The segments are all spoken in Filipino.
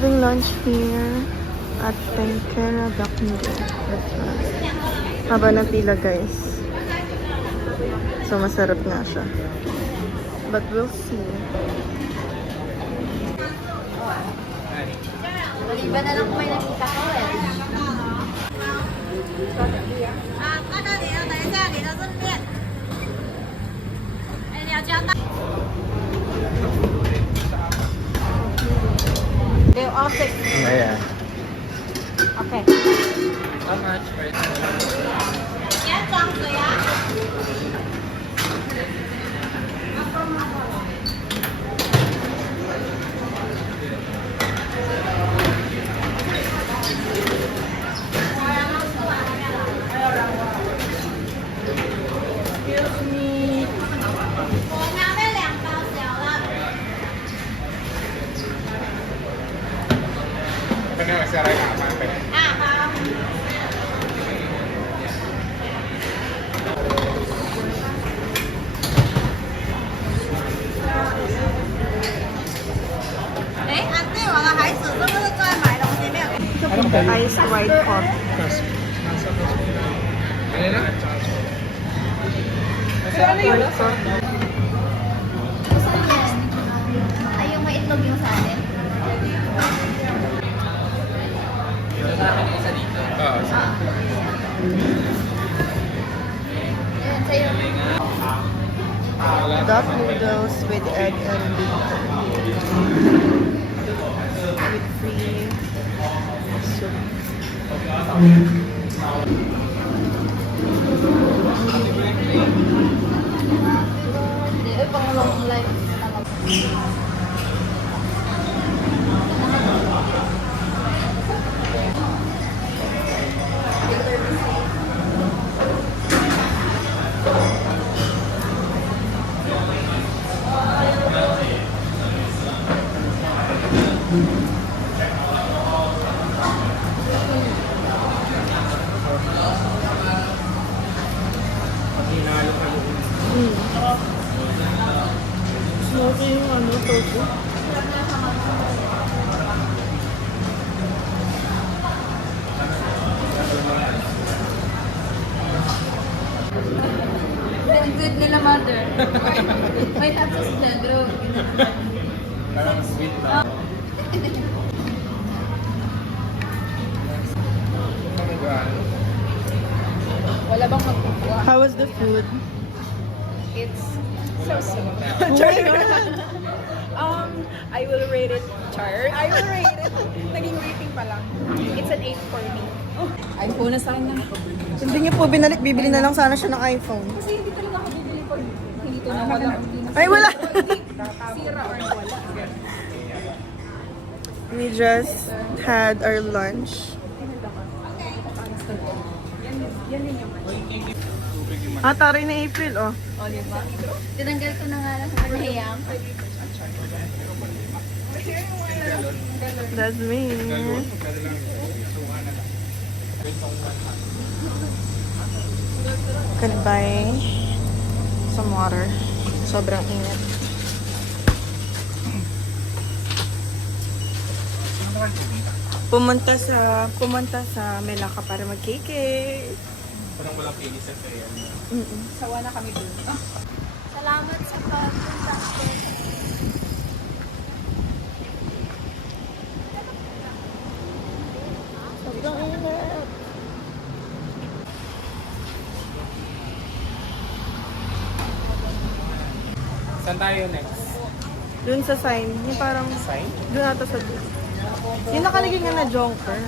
having lunch here at Tenkera Bakndo. Haba ng pila, guys. So, masarap nga siya. But we'll see. Iba na lang kung may nakita ko eh. They're all six. Yeah. Okay. How much for it? Excuse me. เป็นเนื้อเสียอะไรหนามาเป็น Ice white hot. อะไรนะ White hot. Gusto ko yan. Ay, yung may itlog yung sa atin. Oo. Yan, sa'yo. Duck noodles with egg and beef. With free soup. Hindi, ay, pang long life. Smoky yung ano, tofu. Good nila, mother. May tapos na, bro. Parang sweet na. Wala bang magkukuha? How was the food? It's so. I will rate it, Char. I will rate it. Naging rating pa lang. It's an 8 for me. iPhone na sana. Hindi niyo po binalik, bibili na lang sana siya ng iPhone. Kasi hindi talaga ako bibili pag hindi to nawala. Ay, wala! Sira or wala. We just had our lunch. Yan din yung Ah, taray na April, oh. O, diba? Tinanggal ko na nga lang sa panahiyang. That's me. Could buy some water. Sobrang init. Pumunta sa Melaka para mag-cake. Parang walang pinis sa kaya. sawa na kami dun. Salamat sa pagpunta ko. Sobrang init. Saan tayo next? Dun sa sign. Yung parang, Sign? dun ata sa dun. Yung nakalagay nga na Jonker.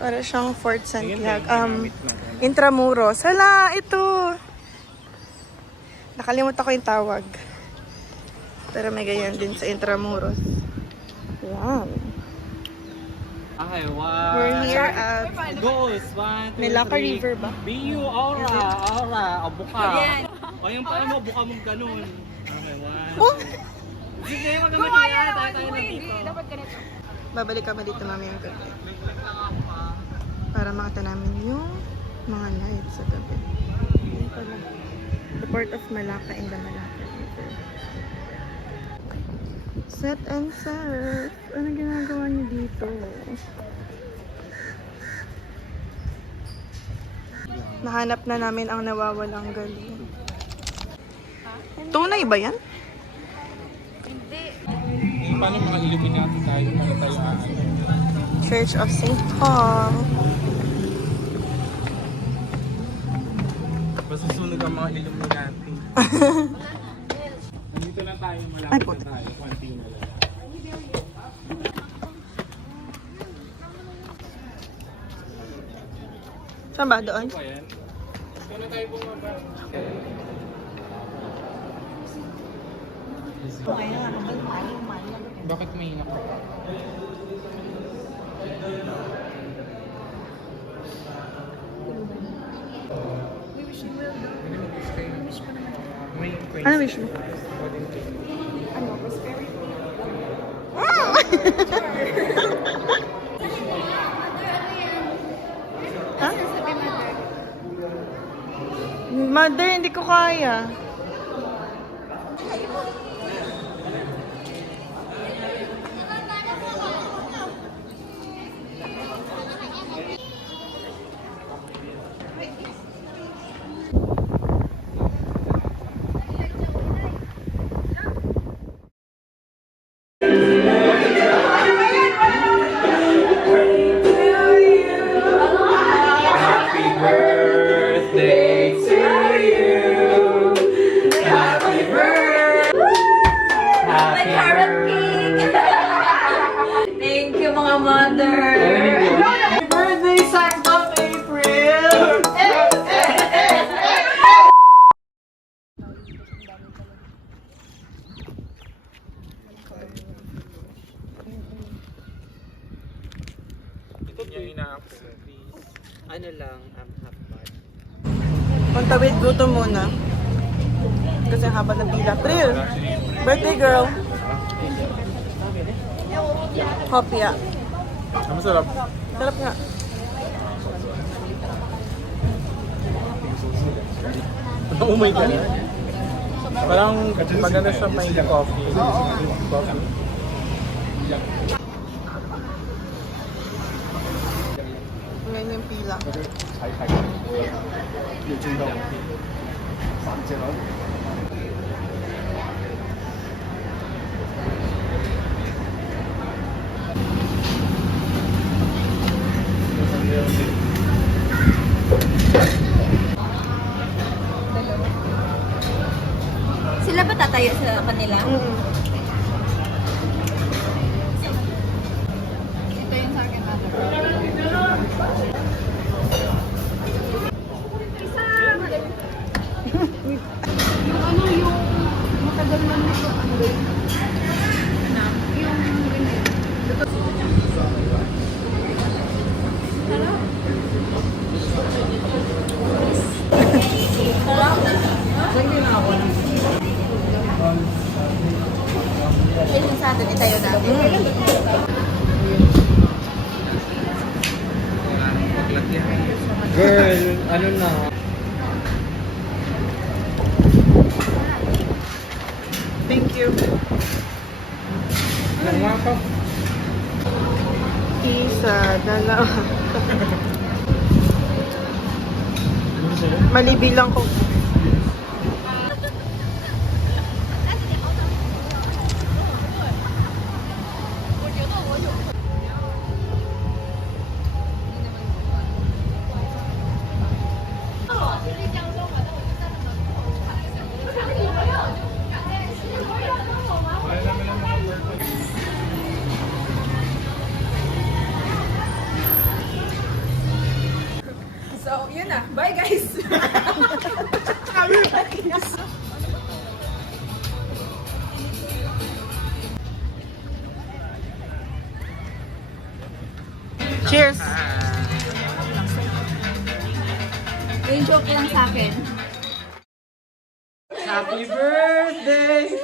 Para siyang Fort Santiago. Intramuros. Hala, ito. Nakalimutan ko yung tawag. Pero may ganyan din sa Intramuros. Yan. Okay, We're here at Goes, 1, 2, Melaka River ba? BU, aura, buka. Yan. O yung paa mo, buka mong ganun. Okay, 1. Oh! Sige, Gumaya naman ko hindi. Dapat ganito. Babalik kami dito mamayang gabi. Para makita namin yung mga lights sa gabi. Yun pala. The port of Malacca in the Malacca River. Set and surf. Ano ginagawa niyo dito? Nahanap na namin ang nawawalang galing. Tunay ba yan? Paano mga Illuminati tayo? Paano tayo Church of St. Paul. Masusunod ang mga Illuminati. Dito na tayo, Ay, malapit po. na tayo. Konti na lang. Saan ba? Doon? Ito yan. Dito na tayo bumaba. Bakit may inak? May Ano wish mo? Ha? Mother, hindi ko kaya. Happy birthday to you. Happy birthday. Happy birthday. Thank you, mga mother. Happy birthday, Saktong April. Ito yung ina-ako. Ano lang, half bad. Pagtawid gutom muna. Kasi ang haba ng pila. Prill! Birthday girl! Hopya. Ang masarap. Sarap nga. Oh my God. Parang maganda siya may coffee. Coffee. Ngayon yung pila. Sila ba tatayo sa kanila? Ito yung sa akin natin. Yung ano yung matagal na nito ano ba yun? Yung ganyan. Ayun sa atin, itayo natin. Girl, ano na? Thank you. Nga pa. Isa, dalawa. Mali bilang ko. Cheers! Yung joke lang sa akin. Happy birthday!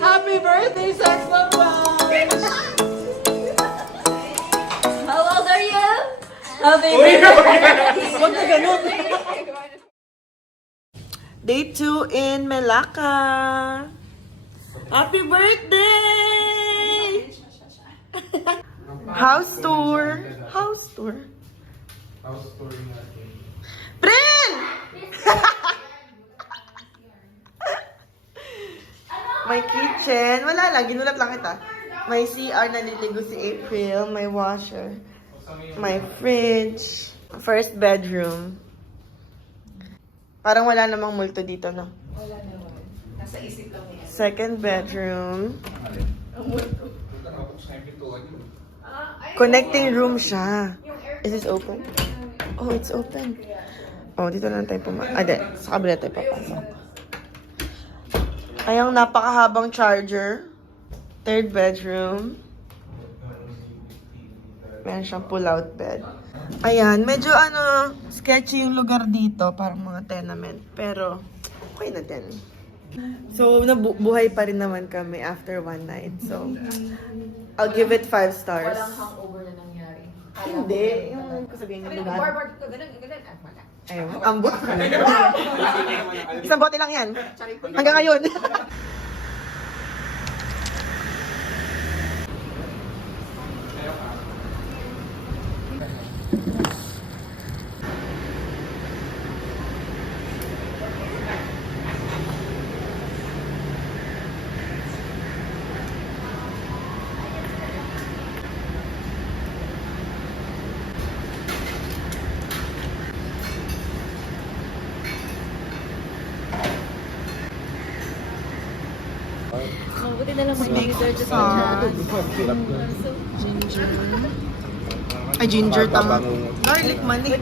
Happy birthday, Sex Bombs! How old are you? Huwag na ganun. Day 2 in Melaka. Happy birthday! House tour. House tour. House tour natin. Pren! May kitchen. Wala lang. Ginulat lang kita. May CR na nililigo si April. May washer. May fridge. First bedroom. Parang wala namang multo dito, no? Wala naman. Nasa isip lang yan. Second bedroom. Connecting room siya. Is this open? Oh, it's open. Oh, dito lang tayo sa kabila tayo papasok. Ayang napakahabang charger. Third bedroom. Meron siyang pull-out bed. Ayan, medyo sketchy yung lugar dito. Parang mga tenement. Pero, okay na din. So, nabuhay pa rin naman kami after one night. So, I'll give it 5 stars. Walang hangover na nangyari. Hindi. Yung ko sabihin yung lugar. Bar-bar ko, ganun. At wala. Ayun, ambot. Isang bote lang yan. Hanggang ngayon. Mabuti na lang may Steak dessert sa sauce. Ginger. Ay, ginger tama. Garlic mani.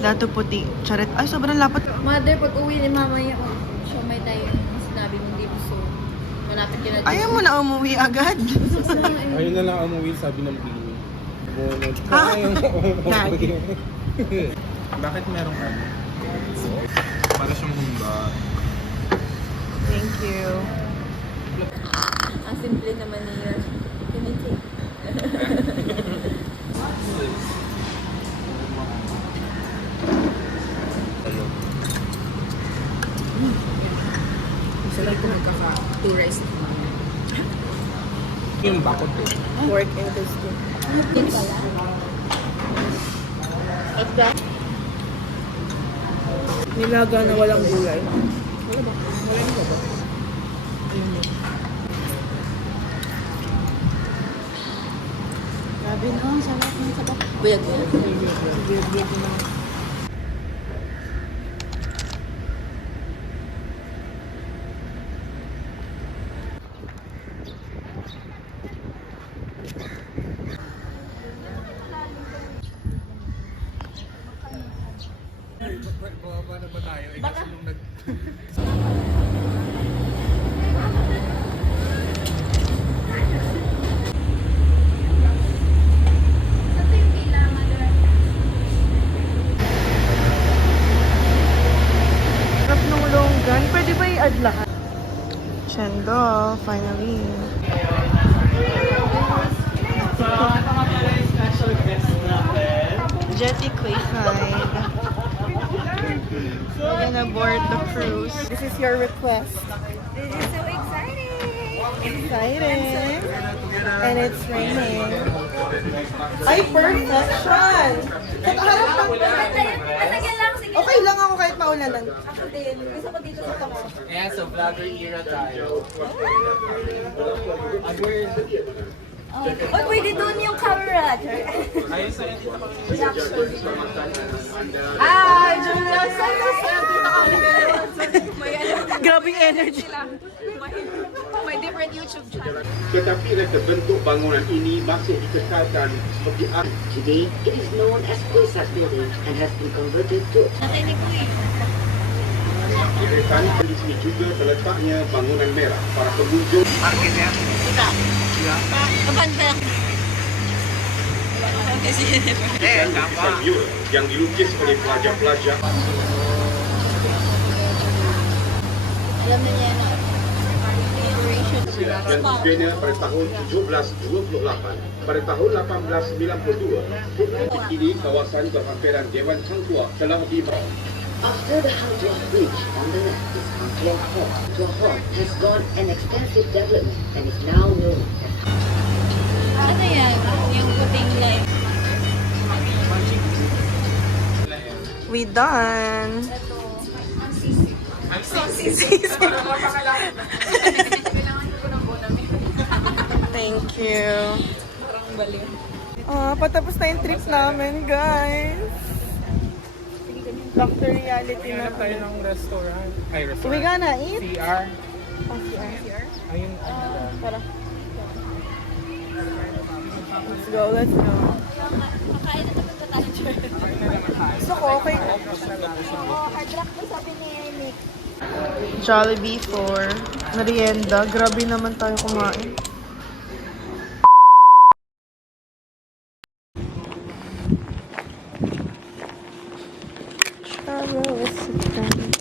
Dato puti. Charet. Ay, sobrang lapot. Mother, pag uwi ni mama yung siomay tayo yung sinabi mong di gusto. Malapit ka na. Ayaw mo na umuwi agad. Ayun na lang umuwi, sabi ng Pili. Ah, gagi. Bakit merong ano? Para siyang humba. Thank you. Ang simple naman niya. Tinitik. Sarap ko magkaka-2 rice. Yung bakot eh. Pork and biscuit. Yun pala. Nilaga na walang gulay. Grabe no, ang sarap ng sarap. Buyag mo. Bababa na ba tayo? Eh, kasi nung nag... Sarap ng longgan. Pwede ba i-add lahat? Chendol, finally. So, ito nga pala yung special guest natin. Jetty Quayside. We're gonna board the cruise. This is your request. This is so exciting! Exciting. And it's raining. Ay, perfection! Kataharap lang pala. Matagal lang, sige. Okay lang ako kahit maulanan. Ako din. Gusto ko dito sa tawa. Ayan, so vlogger era tayo. Oh, pwede doon yung camera. Ayun, so dito kami. Ah, Julia, sana Grabing energy. May different YouTube channel. Tetapi reka bentuk bangunan ini masih dikekalkan seperti Today, it is known as Koisat Building and has been converted to Natay ni Kuy. kereta di sini juga terletaknya bangunan merah. Para pengunjung dan lukisan mural yang dilukis oleh pelajar-pelajar. Alam na niya na. Yang dibina pada tahun 1728. Pada tahun 1892, bukit ini kawasan berhampiran Dewan Hang Tuah telah dibangun. After the Hang Tuah Bridge on the left is Hang Tuah Hall. Tuah Hall has gone an extensive development and is now known as Ano yan? Yung puting light. We done. Thank you. Patapos na yung trip namin, guys. Back to reality na Tayo ng restaurant. Ay, So we gonna eat? CR. Oh, CR. Ayun, Tara. Let's go, let's go. Makain na naman ba tayo? Gusto ko, okay. Hard rock po sabi ni Nick. Jollibee for merienda. Grabe naman tayo kumain. Travel with friends.